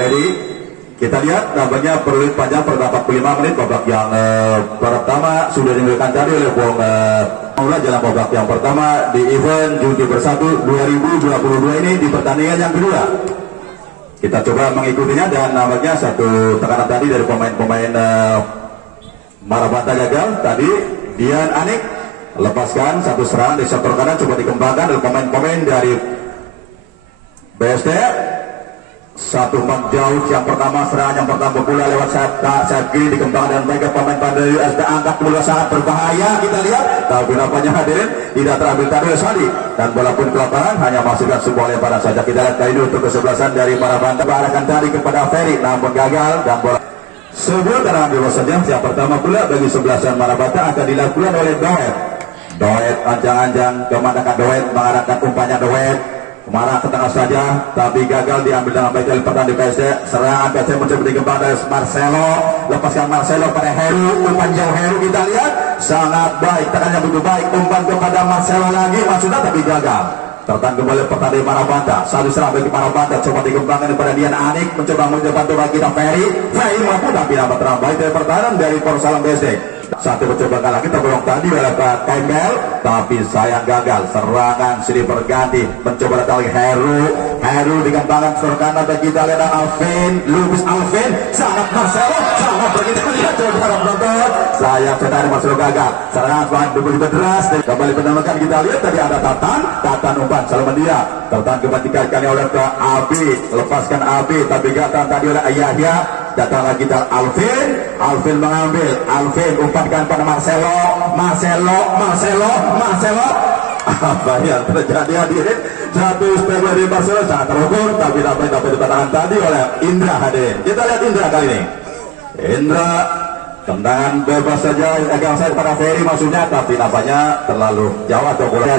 Ready? Kita lihat namanya peluit panjang per 45 menit. Babak yang pertama sudah dimulaikan tadi oleh Bung mulai jalan babak yang pertama di event Juni Bersatu 2022 ini di pertandingan yang kedua. Kita coba mengikutinya dan namanya satu tekanan tadi dari pemain-pemain Marabanta gagal tadi. Dian Anik lepaskan satu serangan di sektor kanan coba dikembangkan oleh pemain-pemain dari BSD. Satu umpan jauh yang pertama, serangan yang pertama bola lewat sayap kiri dikembangkan dan baik pemain pada USD angkat bola sangat berbahaya. Kita lihat tapi nampaknya hadirin tidak terambil tadi oleh Sandi dan bola pun ke lapangan hanya masukkan sebuah lemparan saja. Kita lihat kali ini untuk kesebelasan dari Marabanta arahkan tadi kepada Ferry namun gagal dan bola sebuah terambil saja. Yang pertama pula bagi sebelasan Marabanta akan dilakukan oleh Doet. Doet anjang-anjang kemana Doet mengarahkan umpannya Doet marah ke tengah saja tapi gagal diambil dengan baik oleh pertahanan PSG. Serangan PSG mencoba dikembangkan dari Marcelo, lepaskan Marcelo pada Heru, umpan jauh Heru kita lihat sangat baik, tekannya begitu baik, umpan kepada Marcelo lagi maksudnya tapi gagal. Tertahan kembali pertandingan Marabanta, satu serang bagi Marabanta coba dikembangkan kepada Dian Anik mencoba mencoba bagi kita Ferry mampu tapi dapat terang baik dari pertahanan dari Porsalam PSG. Satu mencoba lagi terbolong tadi oleh Pak Campbell tapi sayang gagal. Serangan sini berganti mencoba datang lagi Heru dikembangkan serkanan bagi kita lihat Alvin Luis Alvin sangat Marcelo sangat begitu lihat coba menonton sayang setari Marcelo gagal. Serangan serangan begitu deras kembali penolakan kita lihat tadi ada Tatan umpan Salman dia tertahan kembali kali oleh ke Abi lepaskan Abi tapi gagal tadi oleh Yahya datang lagi kita Alvin mengambil Alvin umpankan pada Marcelo apa yang terjadi hadirin satu step dari Marcelo sangat terukur tapi dapat dipatahkan tadi oleh Indra hadirin. Kita lihat Indra kali ini Indra tendangan bebas saja agak saya pada Ferry maksudnya tapi nampaknya terlalu jauh atau bola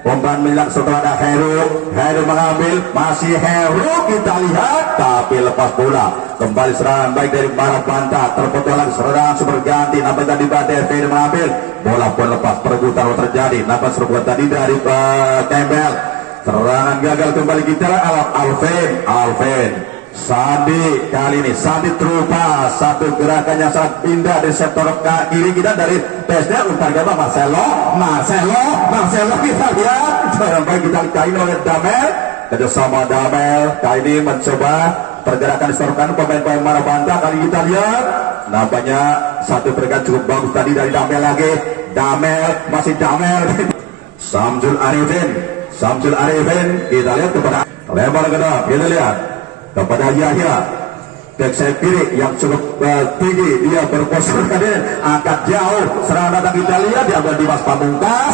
umpan milik setelah ada Heru mengambil masih Heru kita lihat tapi lepas bola kembali serangan baik dari Marabanta terpotong lagi serangan berganti nampak tadi Bade Ferry mengambil bola pun lepas perebutan terjadi nampak serbuan tadi dari Campbell serangan gagal kembali kita Alvin Sandi kali ini Sandi terupas satu gerakannya sangat indah di sektor kiri kita dari PSD umpan gabah Marcelo kita lihat sampai kita kain oleh Damel kerjasama Damel kali ini mencoba pergerakan di sektor kanan pemain Marabanta kali kita lihat nampaknya satu pergerakan cukup bagus tadi dari Damel lagi masih Damel Samsul Arifin kita lihat kepada lebar ke dalam kita lihat kepada Yahya back sayap kiri yang cukup tinggi dia berposisi angkat jauh serangan datang kita lihat diambil Dimas Pamungkas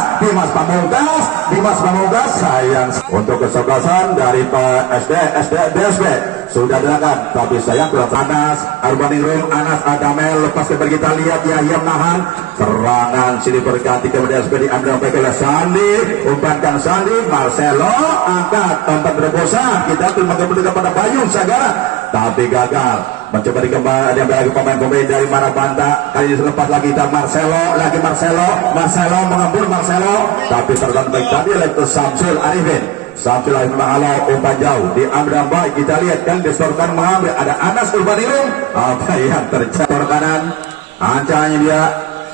sayang untuk kesebelasan dari DSB sudah dilakukan tapi sayang kurang Anas Adamel lepas kepada kita lihat Yahya menahan serangan sini berganti kepada DSB diambil oleh Sandi umpankan Sandi Marcelo angkat tempat terobosan kita kembali kepada Bayung Sagara tapi gagal mencoba dikembali diambil lagi pemain dari Marabanta kali ini selepas lagi kita Marcelo mengembur tapi terlalu baik tadi oleh Samsul Arifin menghalau umpan jauh diambil baik kita lihat kan distorkan mengambil ada Anas Urbanilum apa yang terjadi kanan ancamannya dia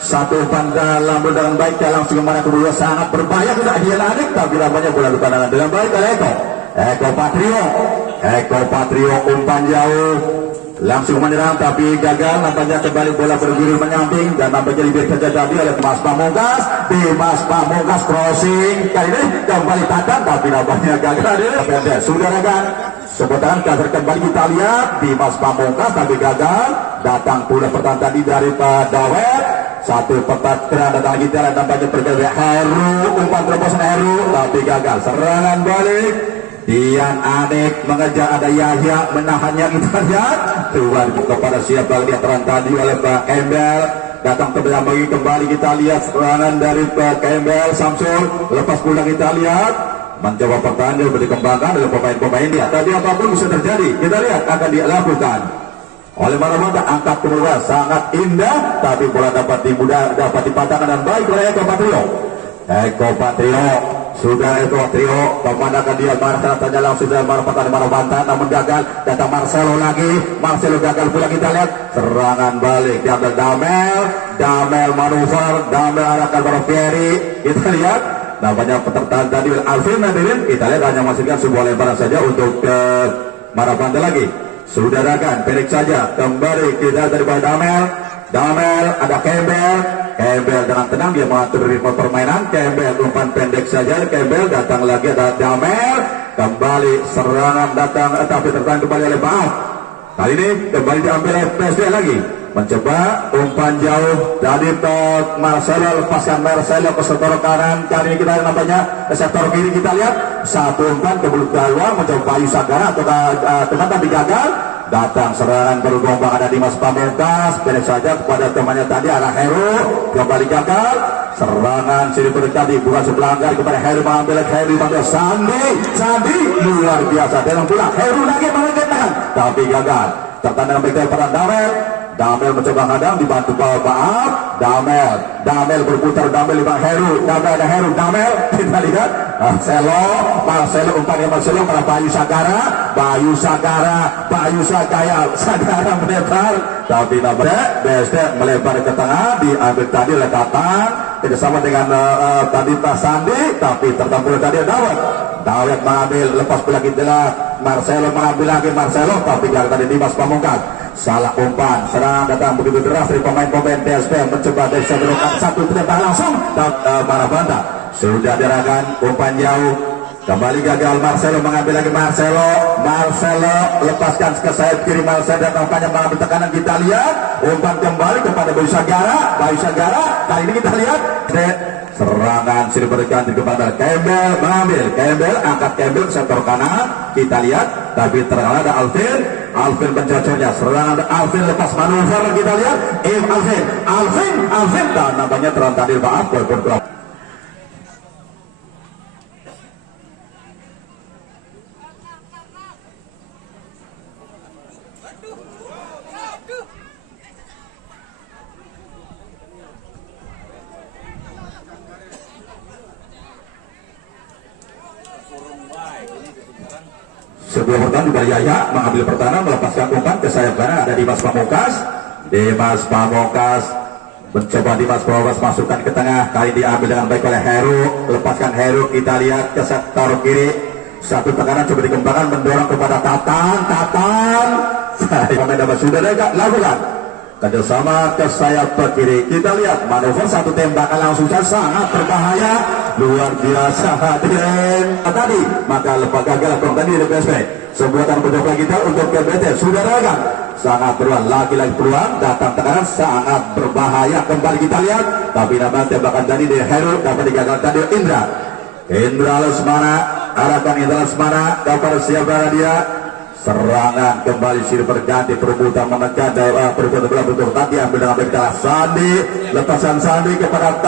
satu umpan dalam dengan baik langsung kemana kedua sangat berbahaya sudah dia narik tapi lamanya bola pandangan dengan baik oleh Eko Patrio umpan jauh langsung menyerang tapi gagal nampaknya kembali bola bergulir menyamping dan nampaknya lebih terjadi oleh Dimas Pamungkas crossing kali ini kembali Tatan tapi nampaknya gagal sudah rekan sebutan kasar kembali kita lihat Dimas Pamungkas tapi gagal datang pula pertahanan tadi dari Pak Dawet satu pertahanan datang kita lihat nampaknya bergerak Heru umpan terobosan Heru tapi gagal serangan balik Dian Anik mengejar ada Yahya menahannya kita lihat Tuhan kepada siapa dia terang tadi oleh Pak Campbell datang ke belakang bagi kembali kita lihat serangan dari Pak Campbell Samsul lepas pulang kita lihat mencoba pertahanan dikembangkan oleh pemain-pemain dia tadi apapun bisa terjadi kita lihat akan dilakukan oleh Marabanta angkat ke bawah sangat indah tapi bola dapat dipatahkan dan baik oleh Eko Patrio sudah itu trio pemandangan dia Marcelo tanya langsung dari mana bantan namun gagal. Datang Marcelo lagi, Marcelo gagal pula. Kita lihat serangan balik diambil Damel manuver, Damel arahkan pada Ferry. Kita lihat namanya pertahanan tadi Alvin hadirin. Kita lihat hanya masukkan sebuah lemparan saja untuk ke Marabanda lagi. Saudarakan pendek saja kembali kita daripada Damel ada Campbell dengan tenang dia mengatur ritme permainan. Campbell umpan pendek saja, Campbell datang lagi ada Damel kembali serangan datang tapi tertahan kembali oleh Baaf. Kali ini kembali diambil oleh PSD lagi mencoba umpan jauh dari Marcelo, lepaskan Marcelo ke sektor kanan. Kali ini kita nampaknya ke sektor kiri. Kita lihat satu umpan ke luar mencoba Bayu Sagara atau teman tapi gagal. Datang serangan bergombang ada Dimas Pamungkas, pendek saja kepada temannya tadi arah Heru, kembali gagal. Serangan sini tadi bukan sebelah anggar kepada Heru, mengambil Sandi luar biasa dan pula Heru lagi mengejar tapi gagal. Tertandang baik pada Damel mencoba hadang dibantu Baaf. Damel berputar, Damel di Heru, Damel kita lihat Marcelo umpannya Marcelo pada Bayu Sagara melebar tapi BSD melebar ke tengah diambil tadi oleh Tatang kerjasama dengan tadi Sandi tapi tertampil tadi Dawet mengambil lepas pula kita Marcelo mengambil lagi tapi gagal tadi Dimas Pamungkas. Salah umpan, serangan datang begitu deras dari pemain-pemain DSP mencoba dari satu tembak langsung dan Marabanda sudah diarahkan umpan jauh kembali gagal. Marcelo mengambil lagi Marcelo lepaskan ke sayap kiri Marcelo dan umpannya mengambil tekanan. Kita lihat umpan kembali kepada Bayu Sagara kali ini kita lihat serangan sini berganti kepada Campbell angkat Campbell ke sektor kanan. Kita lihat tapi terkala ada Alvin pencocornya serangan Alvin lepas manuver. Kita lihat Alvin dan nampaknya terlantar Baaf bergerak. Sebuah pertahanan juga Yaya mengambil pertahanan melepaskan umpan ke sayap kanan ada Dimas Pamungkas mencoba Dimas Pamungkas masukkan ke tengah. Kali diambil dengan baik oleh Heru, lepaskan Heru. Kita lihat ke sektor kiri satu tekanan coba dikembangkan mendorong kepada Tatan pemain dapat sudah lakukan kerjasama ke sayap ke kiri. Kita lihat manuver satu tembakan langsung sangat berbahaya luar biasa hadirin tadi maka lepas gagal tadi dari PSP. Sebuah tanpa kita untuk KBT sudah rekan sangat berulang lagi peluang datang tekanan sangat berbahaya. Kembali kita lihat tapi nama tembakan tadi dari Heru dapat digagal tadi Indra Lesmana arahkan Indra Lesmana kepada siapa dia. Serangan kembali sini berganti perebutan menekan perebutan bola betul tadi ambil dengan baik Sandi lepasan Sandi kepada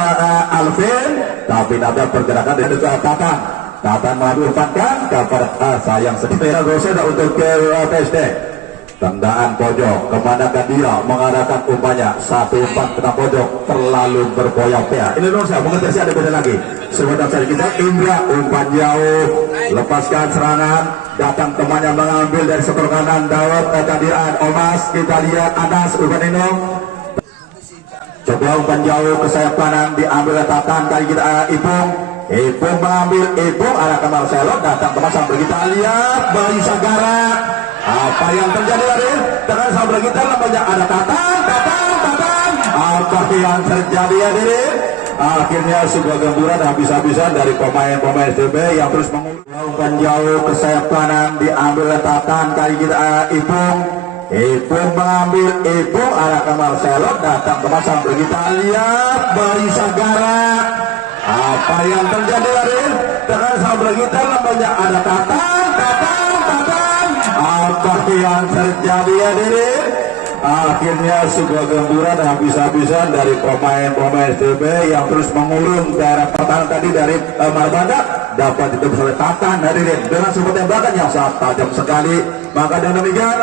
Alvin tapi ada pergerakan dari Tatan mengambil umpankan kepada sayang sedikit dosa untuk ke PSD. Tendaan pojok kemandakan dia mengarahkan umpannya satu umpan kena pojok terlalu bergoyang-goyang. Indonesia mengetes ada beda lagi sebentar saja kita Indra umpan jauh lepaskan serangan datang temannya mengambil dari sektor kanan Dawet kehadiran Omas. Kita lihat Anas umpan ini coba umpan jauh ke sayap kanan diambil Tatan. Kali kita Ipung mengambil arahkan Marcelo datang teman sambil kita lihat Bayu Sagara. Apa yang terjadi tadi? Dengan sahabat kita namanya ada Tatan. Apa yang terjadi hadirin? Akhirnya sebuah gemburan habis-habisan dari pemain-pemain STB yang terus umpan jauh ke sayap kanan diambil Tatan. Kali kita Ipung mengambil arahkan Marcelo datang teman sambil kita lihat Bayu Sagara. Apa yang terjadi hadirin? Dengan sahabat kita namanya ada Tatan. Apa yang terjadi hadirin? Akhirnya sebuah gemburan habis-habisan dari pemain-pemain STB yang terus mengurung daerah pertahanan tadi dari Marabanda dapat ditembus oleh Tatan hadirin dengan sebuah tembakan yang sangat tajam sekali. Maka dengan demikian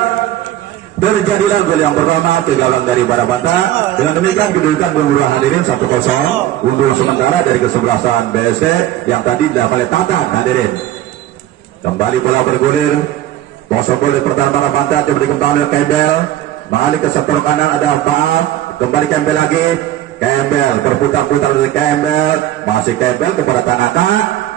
Terjadilah gol yang pertama ke gawang dari Barabanta. Dengan demikian kedudukan berubah hadirin 1-0 unggul sementara dari kesebelasan BSD yang tadi dilakukan oleh Tatan hadirin. Kembali bola bergulir. Kosong bola pertahanan Barabanta coba dikembangkan oleh Campbell. Balik ke sektor kanan ada Baaf. Kembali Campbell lagi. Campbell berputar-putar dari Campbell. Masih Campbell kepada Tanaka.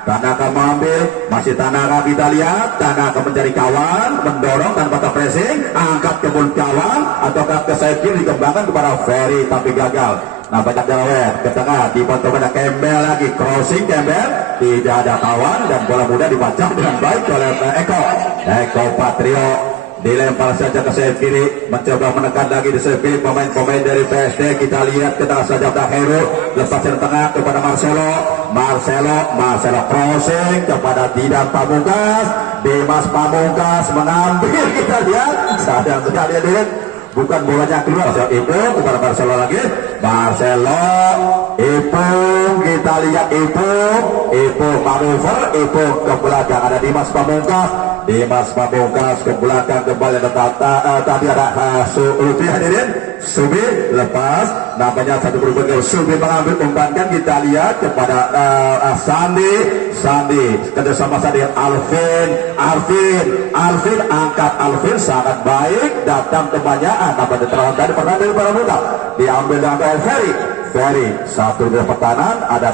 Tanaka mengambil, masih Tanaka kita lihat, Tanaka mencari kawan, mendorong tanpa pressing, angkat ke mulut kawan, ataukah ke sayap kiri dikembangkan kepada Ferry tapi gagal. Nah banyak jalan ke tengah, dibantu pada Campbell lagi, crossing Campbell, tidak ada kawan dan bola muda dibaca dengan baik oleh Eko Patrio. Dilempar saja ke sayap kiri, mencoba menekan lagi di sayap kiri pemain-pemain dari PSD. Kita lihat ke tengah saja Heru, lepas dari tengah kepada Marcelo crossing kepada Dimas Pamungkas mengambil, kita lihat sadar sekali lihat bukan bolanya keluar, Ipung kepada Marcelo lagi, Ipung kita lihat Ipung manuver, Ipung ke belakang ada Dimas Pamungkas ke belakang kembali tadi ada Subi hadirin, Subi lepas namanya satu berubah, Subi mengambil umpankan kita lihat kepada Sandi kerjasama dengan Alvin angkat Alvin sangat baik datang kebanyakan apa terlalu tadi pernah dari para muda diambil dengan Ferry satu dari pertahanan ada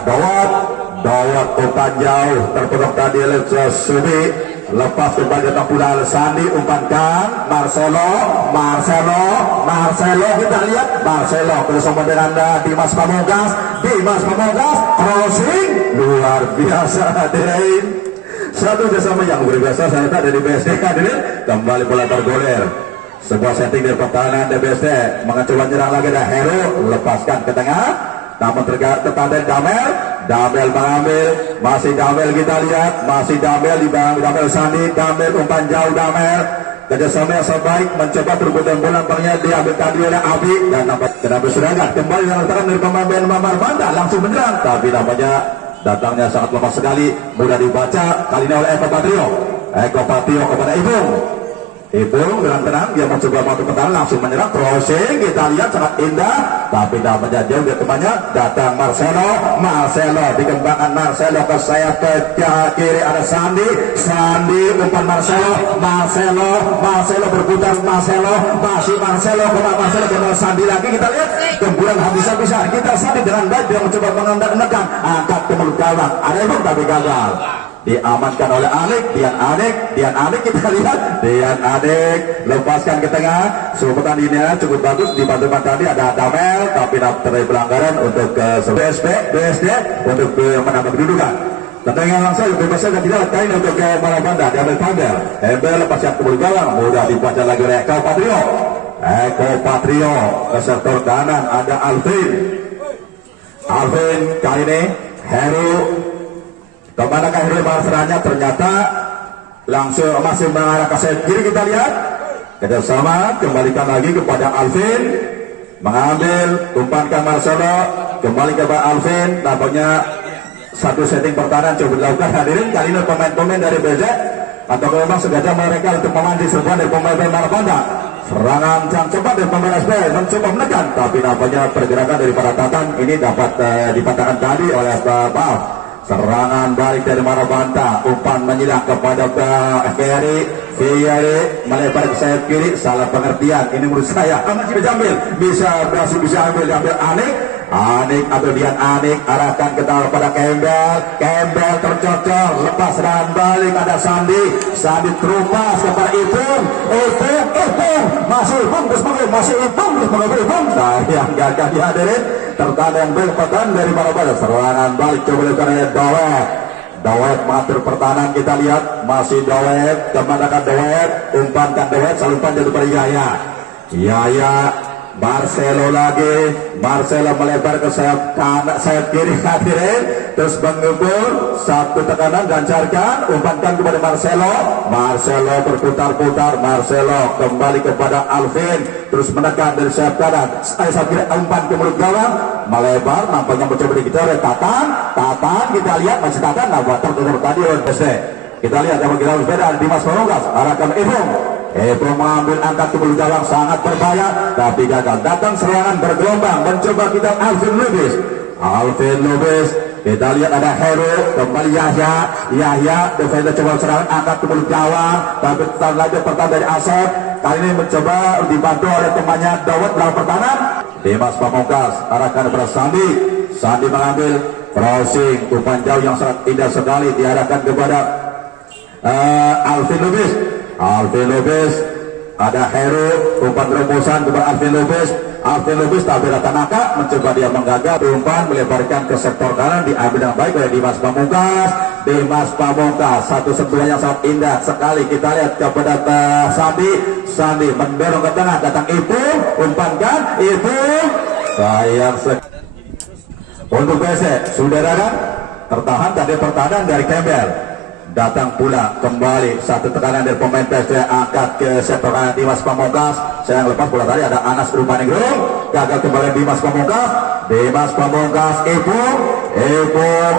Dawat umpan jauh terpotong tadi oleh Subi. Lepas kembali datang pula Sandi umpankan Marcelo kita lihat Marcelo bersama dengan Dimas Pamungkas crossing luar biasa hadirin, satu bersama yang luar biasa saya dari BSD hadirin. Kembali bola bergulir, sebuah setting dari pertahanan dari BSD mencoba menyerang lagi ada Heru, lepaskan ke tengah namun kepada Damel mengambil, masih Damel kita lihat, masih Damel di bawah Damel Sandi, Damel umpan jauh Damel, kerjasama yang sebaik mencoba terputar bola nampaknya diambil tadi oleh Abi dan kenapa Suragat kembali yang letakkan dari pemain Marabanta langsung menyerang, tapi nampaknya datangnya sangat lemah sekali, mudah dibaca kali ini oleh Eko Patrio kepada Ipung dengan tenang dia mencoba masuk ke tangan langsung menyerang crossing kita lihat sangat indah tapi namanya jauh dari temannya datang Marcelo dikembangkan Marcelo ke sayap ke kiri ada Sandi umpan Marcelo berputar masih Marcelo kepada Sandi lagi kita lihat gemburan habis-habisan kita Sandi dengan baik dia mencoba menekan angkat ke mulut gawang ada Ipung tapi gagal diamankan oleh Dian Anik kita lihat Dian Anik lepaskan ke tengah sebutan ini cukup bagus dibantu tadi ada Damel tapi terjadi pelanggaran untuk BSD untuk menambah kedudukan. Tentunya langsung bebas saja tidak kali untuk ke Marabanda diambil Pandel lepas yang ke gawang mudah dibaca lagi oleh Eko Patrio ke sektor kanan ada Alvin kali ini Heru kemana Heru serannya ternyata langsung masih mengarah ke sayap kiri kita lihat kerjasama kembalikan lagi kepada Alvin mengambil umpankan Marcelo kembali kepada Alvin nampaknya satu setting pertahanan coba dilakukan hadirin kali ini pemain-pemain dari BZ atau memang sengaja mereka untuk memancing serbuan dari pemain Marabanta serangan yang cepat dari pemain SB mencoba menekan tapi nampaknya pergerakan daripada Tatan ini dapat dipatahkan tadi oleh Baaf. Serangan balik dari Marabanta umpan menyilang kepada Ferry melebar ke sayap kiri salah pengertian ini menurut saya masih bisa ambil Anik ambil Dian Anik arahkan ke dalam pada Campbell tercocok lepas serangan balik ada Sandi terupas kepada Ipung masih Ipung sayang gagal dihadirin tertanda yang berpatan dari Marabanta serangan balik coba dilakukan oleh Dawet mengatur pertahanan kita lihat masih Dawet kemanakan Dawet umpankan Dawet selalu umpan jatuh pada Yaya Marcelo melebar ke sayap kiri hadirin terus mengebur satu tekanan lancarkan umpankan kepada Marcelo berputar-putar Marcelo kembali kepada Alvin terus menekan dari sayap kanan sayap kiri umpan ke mulut gawang melebar nampaknya mencoba dikejar oleh Tatan kita lihat masih Tatan tertutup tadi oleh BSD kita lihat yang kita berbeda Dimas Pamungkas arahkan Epong mengambil angkat ke bulu gawang sangat berbahaya tapi gagal. Datang serangan bergelombang mencoba kita Alvin Lubis. Kita lihat ada Heru, kembali Yahya, defender coba serangan angkat ke mulut gawang, tapi pertahanan dari Asep. Kali ini mencoba dibantu oleh temannya Dawud dalam pertahanan. Dimas Pamungkas arahkan kepada Sandi mengambil crossing umpan jauh yang sangat indah sekali diarahkan kepada Alvin Lubis. Ada Heru, umpan rembusan kepada Alvin Lubis tapi Tanaka mencoba dia menggagal umpan melebarkan ke sektor kanan, diambil dengan baik oleh Dimas Pamungkas. Satu sentuhan yang sangat indah sekali. Kita lihat kepada Sandi mendorong ke tengah, datang Ipung, umpankan Ipung, sayang sekali untuk BC. Sudah ada tertahan tadi pertahanan dari Campbell. Datang pula kembali satu tekanan dari pemain PSG, angkat ke sektor kanan Dimas Pamungkas. Sayang lepas bola tadi ada Anas Urbaningrum, gagal kembali Dimas Pamungkas. Ipung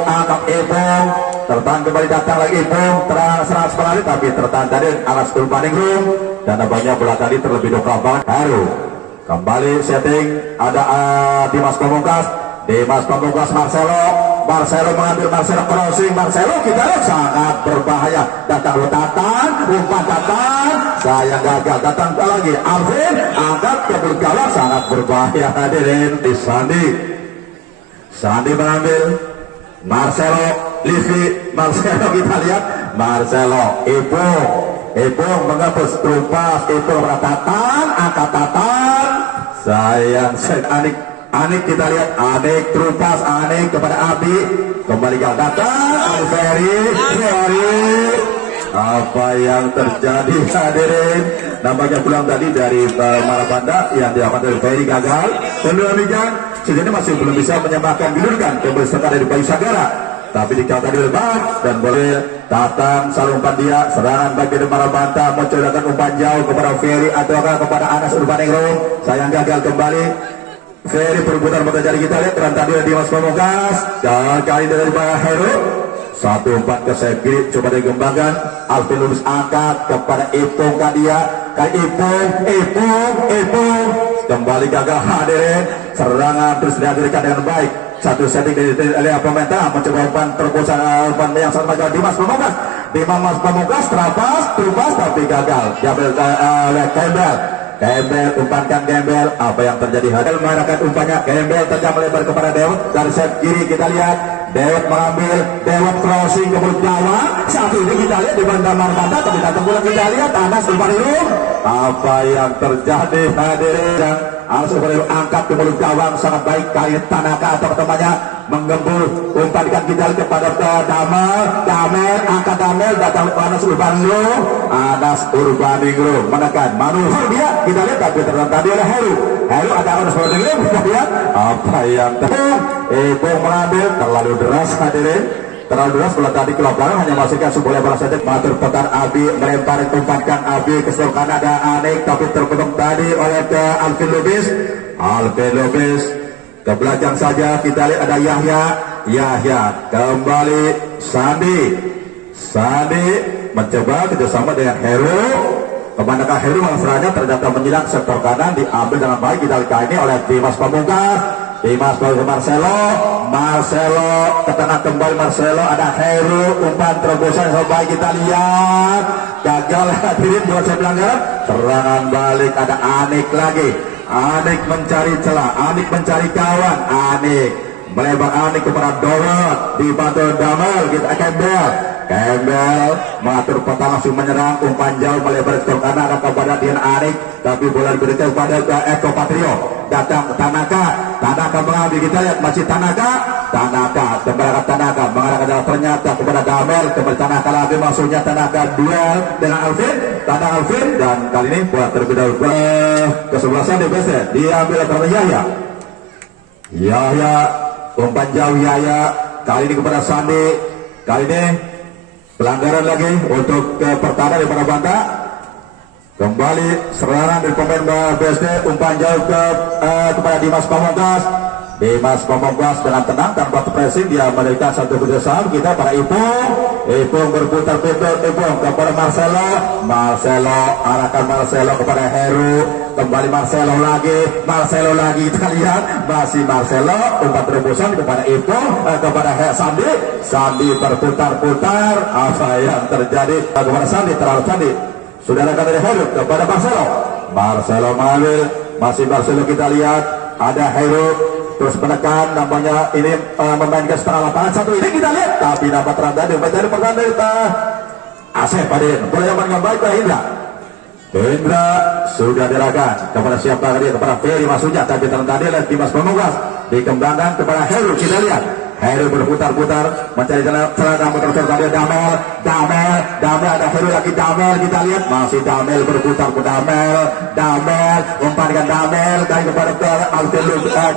angkat Ipung, tertahan kembali, datang lagi Ipung, serang sekali tapi tertahan tadi Anas Urbaningrum dan banyak bola tadi terlebih dahulu banget. Haru kembali setting, ada Dimas Pamungkas, Marcelo mengambil, crossing, kita lihat sangat berbahaya, datang umpan sayang gagal, datang lagi Alvin, angkat ke bulu gawang sangat berbahaya hadirin di Sandi mengambil, Marcelo kita lihat Ipung menghapus Trupas, Ipung angkat sayang Anik kita lihat, Trupas, kepada Abi, kembali datang Ferry. Apa yang terjadi hadirin? Nampaknya pulang tadi dari Marabanda yang dilakukan dari Ferry gagal. Dan demikian sejauh masih belum bisa menyamakan giliran kembali serta dari Bayu Sagara. Tapi dikawal tadi oleh Bang dan boleh datang salah umpan dia, serangan bagi dari Marabanda mencobakan umpan jauh kepada Ferry atau kepada Anas Urbaningrum, sayang gagal kembali. Ferry perbuatan terjadi, kita lihat terang tadi dari Dimas Pamungkas dan kali ini dari Heru, satu umpan ke sayap kiri coba dikembangkan. Alvin Lubis angkat kepada Ipung Ipung kembali gagal hadirin. Serangan terus dihadirkan dengan baik, satu setting dari pemain tengah mencoba umpan terobosan, umpan yang sangat maju Dimas Pamungkas terupas tapi gagal diambil oleh Campbell umpankan Campbell. Apa yang terjadi? Hadal mengarahkan umpannya, Campbell tajam melebar kepada Dewot dari sayap kiri. Kita lihat Dewot mengambil, Dewot crossing ke mulut gawang. Satu ini kita lihat di bandar Marmanda, tapi datang pula kita lihat Anas Urbaningrum. Apa yang terjadi hadirin? Anas Urbaningrum angkat ke mulut gawang sangat baik. Kali Tanaka atau temannya menggembur, umpankan kita lihat kepada Damel, angkat Damel, datang Anas Urbaningrum menekan manuver dia, kita lihat tapi ternyata tadi oleh Heru ada Anas Urbaningrum. Kita lihat apa yang Ipung mengambil terlalu deras hadirin, bola tadi ke lapangan hanya masukkan sebuah lebar saja. Matur petar Abi melempar, umpankan Abi ke sebelah kanan ada Anik tapi terpotong tadi oleh Alvin Lubis. Ke belakang saja kita lihat ada Yahya kembali Sandi mencoba kerjasama dengan Heru. Kemana Heru serangannya ternyata menyerang sektor kanan, diambil dengan baik kita lihat ini oleh Dimas Pamungkas. Marcelo ke tengah kembali, ada Heru, umpan terobosan yang baik kita lihat gagal hadirin, buat saya pelanggaran. Serangan balik ada Anik lagi. Anik mencari celah, Anik mencari kawan, Anik melebar kepada Dawud, dibantu Damel, kita Campbell mengatur peta langsung menyerang, umpan jauh melebar ke kanan kepada Dian Anik, tapi bola diberikan kepada Eko Patrio. Datang Tanaka mengambil, kita lihat masih Tanaka kembali Tanaka mengarahkan ternyata kepada Damel, kembali Tanaka lagi, maksudnya Tanaka duel dengan Alvin dan kali ini buat terlebih dahulu kesebelasan di BC diambil oleh Yahya, umpan jauh Yahya kali ini kepada Sandi, kali ini pelanggaran lagi untuk pertahanan di Marabanda. Kembali serangan dari pemain BSD, umpan jauh kepada Dimas Pamungkas. Dimas Pamungkas dengan tenang tanpa pressing dia memberikan satu kerjasama kita para Ipung berputar-putar Ipung kepada Marcelo arahkan Marcelo kepada Heru, kembali Marcelo lagi kita lihat masih Marcelo umpan terobosan kepada Ipung kepada Sandi berputar-putar apa yang terjadi kepada Sandi sudah ada dari Heru kepada Marcelo mengambil masih Marcelo kita lihat ada Heru terus menekan namanya ini memainkan setengah lapangan satu ini kita lihat tapi dapat terandai dari pertahanan dari Asep Padin boleh yang dengan baik Indra sudah diarahkan kepada siapa dia kepada Ferry masuknya tapi terandai oleh Dimas Pamungkas dikembangkan kepada Heru kita lihat Heru berputar-putar mencari celana terus tadi Damel ada Heru lagi Damel kita lihat masih Damel berputar-putar Damel umpankan Damel kali kepada Alvin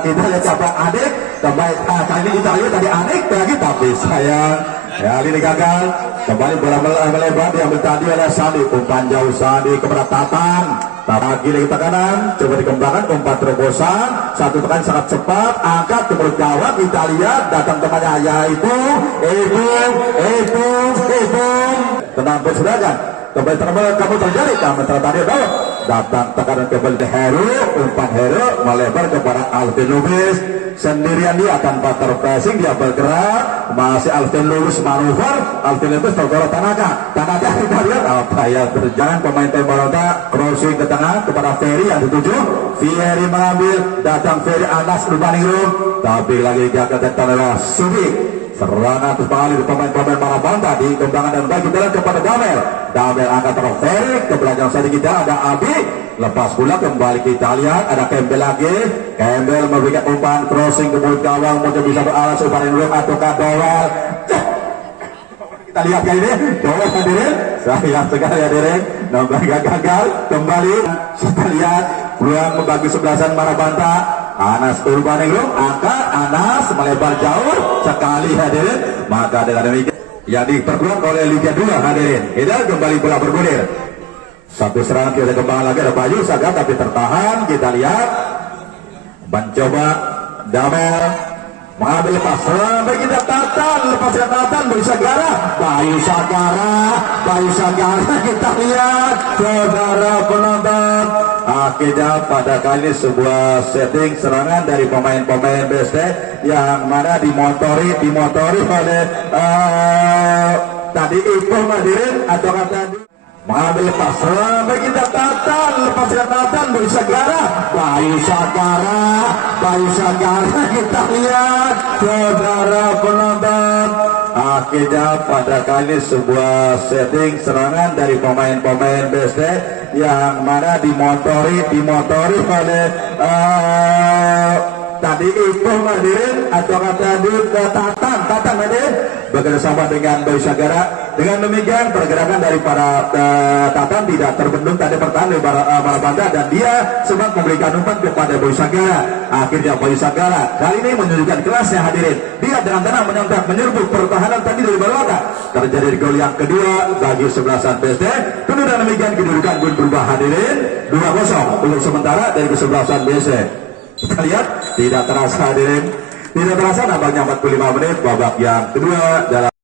kita lihat siapa Adik kembali kali ini kita lihat tadi Adik lagi tapi sayang kali ini gagal kembali bola melebar diambil tadi oleh Sandi umpan jauh Sandi kepada Tatang lagi lagi tekanan coba dikembangkan umpan terobosan satu tekan sangat cepat angkat ke perut gawang kita lihat datang temannya yaitu Ipung tenang berserangan kembali kamu terjadi kamu tadi datang tekanan kembali Heru umpan Heru melebar kepada Alvin Lubis sendirian dia tanpa terpressing dia bergerak masih Alvin Lubis manuver Alvin Lubis tergolong Tanaka kita lihat apa yang terjadi pemain Barota crossing ke tengah kepada Ferry yang dituju Ferry mengambil datang Ferry Anas Urbaningrum tapi lagi gagal oleh Subi serangan terus mengalir pemain-pemain Marabanta di kembangan dan bagi jalan kepada Damel angkat terus Ferry ke belakang saja kita ada Abi lepas pula kembali kita lihat ada Campbell lagi Campbell memberikan umpan crossing ke mulut gawang mungkin bisa beralas Urbaningrum atau Dowell kita lihat kali ini Dowell hadirin sayang sekali hadirin nampaknya gagal kembali kita lihat peluang membagi sebelasan Marabanta Anas Urbaningrum angkat Anas melebar jauh sekali hadirin maka dengan demikian yang diperkuat oleh Liga 2 hadirin kita kembali bola bergulir satu serangan kita kembang lagi ada Bayu Saga tapi tertahan kita lihat mencoba Damel mengambil lepas sampai kita lepaskan Tatan Bayu Sagara kita lihat saudara penonton akhirnya pada kali ini sebuah setting serangan dari pemain-pemain BSD yang mana dimotori oleh tadi Ipung hadirin atau kata mengambil lepas sampai kita lepaskan Tatan Bayu Sagara kita lihat saudara penonton akhirnya pada kali ini sebuah setting serangan dari pemain-pemain BSD yang mana dimotori oleh tadi Ipung hadirin atau kata di Tatan hadirin bekerjasama dengan Bayu Sagara. Dengan demikian pergerakan dari para Tatan tidak terbendung tadi pertahanan dari Marabanta dan dia sempat memberikan umpan kepada Bayu Sagara. Akhirnya Bayu Sagara kali ini menunjukkan kelasnya hadirin. Dia dengan tenang menyerbu pertahanan tadi dari Marabanta. Terjadi gol yang kedua bagi sebelasan BSD. Dengan demikian kedudukan pun berubah hadirin 2-0 untuk sementara dari kesebelasan BSD. Kita lihat tidak terasa hadirin, tidak terasa nampaknya 45 menit babak yang kedua dalam